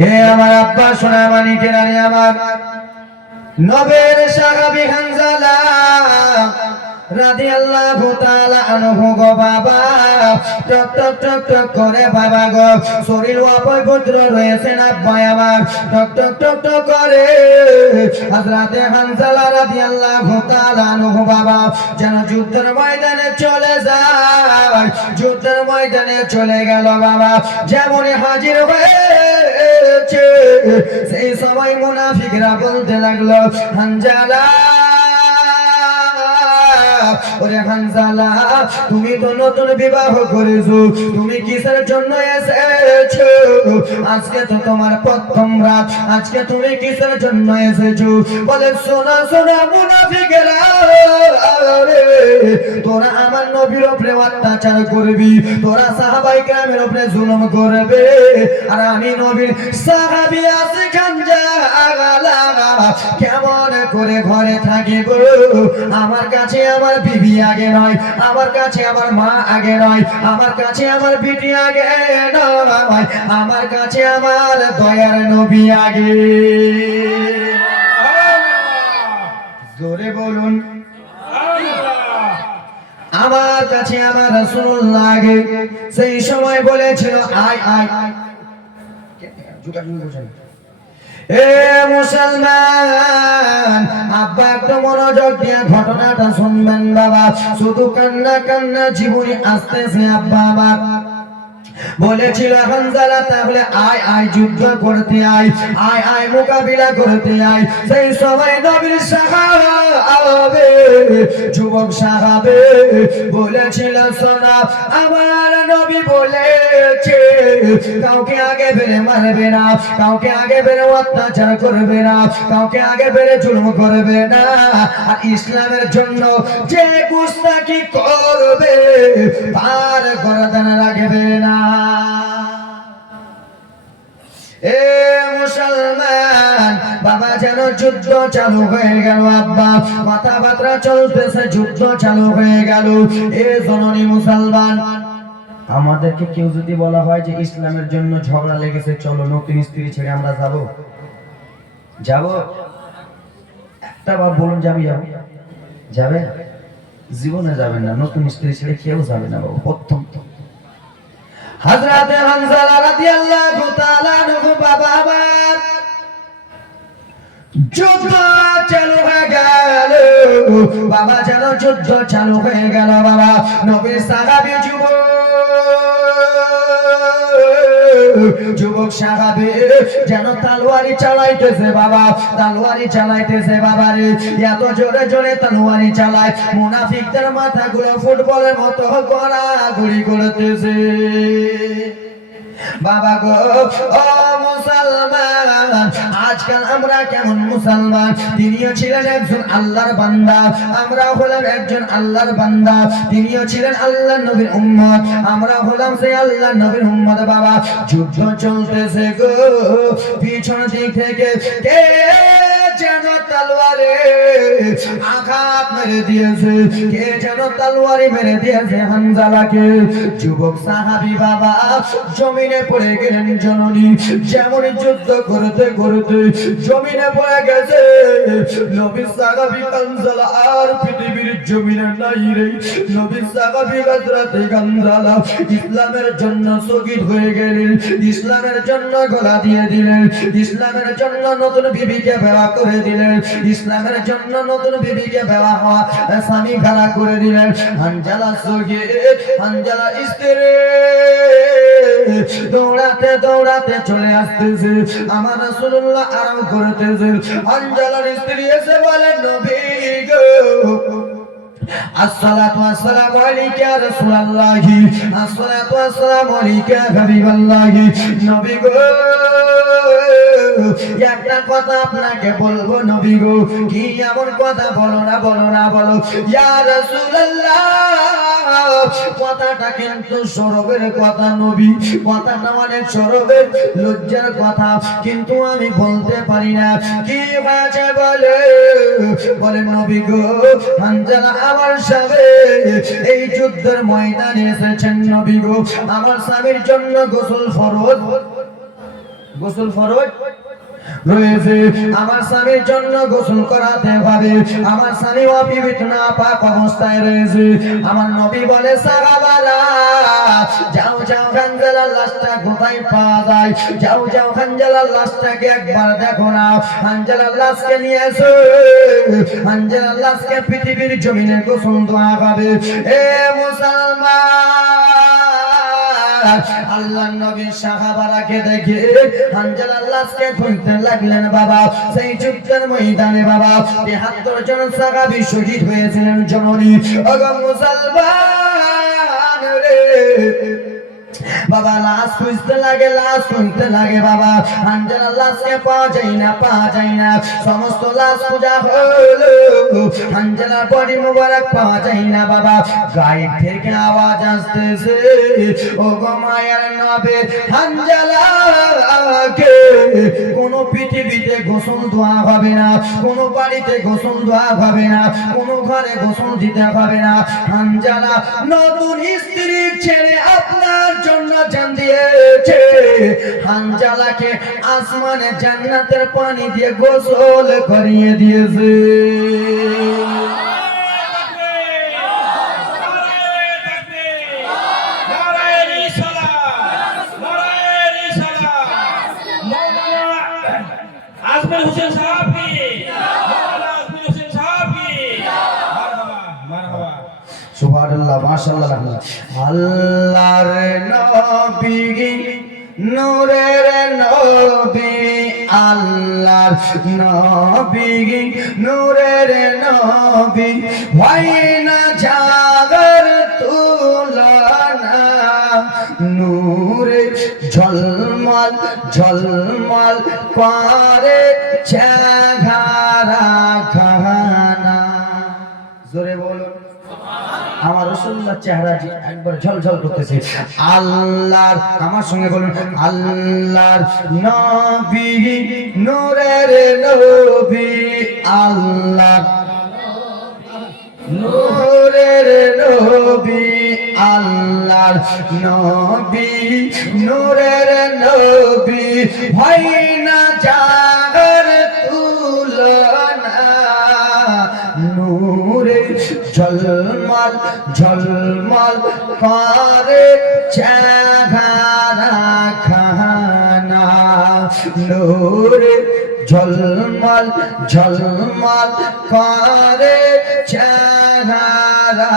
এ আমার আব্বা সোনা মানিকেরা রে আমার নবের সাহাবী হানজালা রাদিয়াল্লাহু তাআলা আনহু গো বাবা টক টক টক টক করে বাবা গো শরীর অপবিত্র রয়েছেন আব্বা আমার টক টক টক টক করে হযরতে হানজালা রাদিয়াল্লাহু তাআলা আনহু বাবা যেন যুদ্ধের ময়দানে চলে যায় যুদ্ধের ময়দানে চলে গেল বাবা যেমনই হাজির হয়েছে সেই সময় মুনাফিকরা বলতে লাগলো হানজালা ওরে হানজালা তুমি তো নতুন বিবাহ করেছো তুমি কিসের জন্য এসেছো আজকে তো তোমার প্রথম রাত আজকে তুমি কিসের জন্য এসেছো বলে শোনা শোনা মুনাফিকেরা তোরা আমার নবীর উপরে অত্যাচার করবি তোরা সাহাবায়ে কেরামের উপরে জুলুম করবে আর আমি নবীর সাহাবী আছি হানজালা কেমন করে ঘরে থাকিব আমার কাছে আমার বিবি আগে নয় আমার কাছে আমার মা আগে নয় আমার কাছে আমার বিটি আগে নয় আমার কাছে আমার দয়ার নবী আগে জোরে বলুন আমার কাছে আমার রাসূলুল্লাহ আগে সেই সময় বলেছিল আয় আয় জুতা বসেন এ মুসলমান আব্বা একটু মনোযোগ দিয়ে ঘটনাটা শুনবেন বাবা শুধু কান্না কান্না জীবনী আসতেছে আব্বা আমার বলেছিল হানজালা তাহলে আয় আয় যুদ্ধ করতে আয় আয় আয় মোকাবিলা করতে আয় সেই সময় নবীর সাহাবে যুবক সাহাবে বলেছিল শোনা আমার নবী বলেছে কাউকে আগে বেড়ে মারবে না কাউকে আগে বেড়ে অত্যাচার করবে না কাউকে আগে বেড়ে জুলুম করবে না আর ইসলামের জন্য যে গুস্তাখি করবে তার গর্দান রাখবে না এ মুসলমান বাবা যেন যুদ্ধ চালু হয়ে গেল আব্বা কথাবার্তা চলতেছে যুদ্ধ চালু হয়ে গেল এ জননী মুসলমান আমাদেরকে কেউ যদি বলা হয় যে ইসলামের জন্য ঝগড়া লেগেছে চলো নতুন স্ত্রী ছেড়ে আমরা যাব একটা বার বলুন যাবি যাবে জীবনে যাবেন না নতুন স্ত্রী ছেড়ে কেউ যাবে না বাবা প্রথম হযরতে হানজালা রাদিয়াল্লাহু তাআলা আনহু বাবা আমার যুদ্ধ চালু হয়ে গেল বাবা যেন যুদ্ধ চালু হয়ে গেল বাবা নবীর সাহাবী যুবক সাহাবী যেন তলোয়ারি চালাইতেছে বাবা তলোয়ারি চালাইতেছে বাবা রে এত জোরে জোরে তলোয়ারি চালায় মুনাফিকদের মাথাগুলো ফুটবলের মতো গড়াগড়ি করতেছে বাবা গো ও মুসলমান আজকাল আমরা কেমন মুসলমান তিনিও ছিলেন একজন আল্লাহর বান্দা আমরা হলাম একজন আল্লাহর বান্দা তিনিও ছিলেন আল্লাহর নবীর উম্মত আমরা হলাম সেই আল্লাহর নবীর উম্মত বাবা যুদ্ধ চলতেছে গো পিছন দিক থেকে কে যেন তলোয়ারে আঘাত মেরে দিয়েছে কে যেন তলোয়ারি মেরে দিয়েছে হানজালাকে যুবক সাহাবী বাবা জমিনে পড়ে গেলেন জননী যেমন যুদ্ধ করতে করতে জমিনে পড়ে গেছে নবী সাহাবী হানজালা আর পৃথিবীর জমিনে নাই রে নবী সাহাবী হযরতে হানজালা ইসলামের জন্য শহীদ হয়ে গেলেন ইসলামের জন্য গলা দিয়ে দিলেন ইসলামের জন্য নতুন বিবিকে বিবাহ করে দিলেন ইসলামের জন্য নতুন বিবিকে বিবাহ হওয়া স্বামী খাড়া করে দিলেন হানজালা শহীদ হানজালা স্ত্রী দৌড়াতে দৌড়াতে চলে আসতেছে আমার রাসূলুল্লাহ আরাম করতেছে হানজালার স্ত্রী এসে বলেন নবী গো আসসালাতু ওয়াসসালামু আলাইকা ইয়া রাসূলুল্লাহ আসসালাতু ওয়াসসালামু আলাইকা ইয়া হাবিবাল্লাহ নবী গো একটা কথা আপনাকে বলবো নবী গো কি এমন কথা বলো না ইয়া রাসূলুল্লাহ কথাটা কিন্তু সরবের কথা নবী কথাটা অনেক সরবের লজ্জার কথা কিন্তু আমি বলতে পারি না কি হয়েছে বলে নবী গো হানজালা আমার স্বামী এই যুদ্ধের ময়দানে এসেছেন নবী গো আমার স্বামীর জন্য গোসল ফরজ গোসল ফরজ রয়েছে। আমার স্বামীর জন্য গোসল করাতে হবে। আমার স্বামী অবিবাহিত নাপাক অবস্থায় রয়েছে। আমার নবী বলে সাহাবারা যাও যাও হানজালার লাশটা কোথায় পাওয়া যায়, যাও যাও হানজালার লাশটাকে একবার দেখো না। হানজালার লাশকে নিয়ে এসো, হানজালার লাশকে পৃথিবীর জমিনে গোসল দেওয়া হবে। এ মুসলমান, আল্লাহর নবী সাহাবারাকে দেখে হানজালার লাশকে খুঁজতে লাগলেন বাবা। সেই যুদ্ধের ময়দানে বাবা ৭৩ জন সাহাবী শহীদ হয়েছিলেন জননী। ওগো মুসলমান রে বাবা, লাশ খুঁজতে লাগে, লাশ খুঁজতে লাগে বাবা। হানজালার লাশকে পাওয়া যায় না, পাওয়া যায় না। সমস্ত লাশ খোঁজা হলো, হানজালার বডি মোবারক পাওয়া যায় না বাবা। গায়েব থেকে আওয়াজ আসতেছে, ও গো মায়ের নবী, হানজালাকে কোনো পৃথিবীতে গোসল দেওয়া হবে না, কোনো বাড়িতে গোসল দেওয়া হবে না, কোনো ঘরে গোসল দিতে হবে না। হানজালা নতুন স্ত্রী ছেড়ে আপনার জন্য জান দিয়েছে। হানজালাকে আসমানে জান্নাতের পানি দিয়ে গোসল করিয়ে দিয়েছে। সুবহানাল্লাহ, মাশাআল্লাহ। আল্লাহর নবী নূরের নবী, আল্লাহর নবী নূরের নবী, হয় না জাগর তুলনা। নূরে ঝলমল ঝলমল করে চেহারা খানা। জোরে বলুন, আমার রাসূলুল্লাহ চেহারা একবার ঝলঝল করতেছে। আল্লাহর, আমার সঙ্গে বলুন, আল্লাহর নবী নূরের নবী, আল্লাহ নূরের নবী, আল্লাহর নবী নূরের নবী, হয় না জাগর তুলনা। নূরে ঝলমল ঝলমল করে চেহারা খানা। নূরে ঝলমল ঝলমল করে চেহারা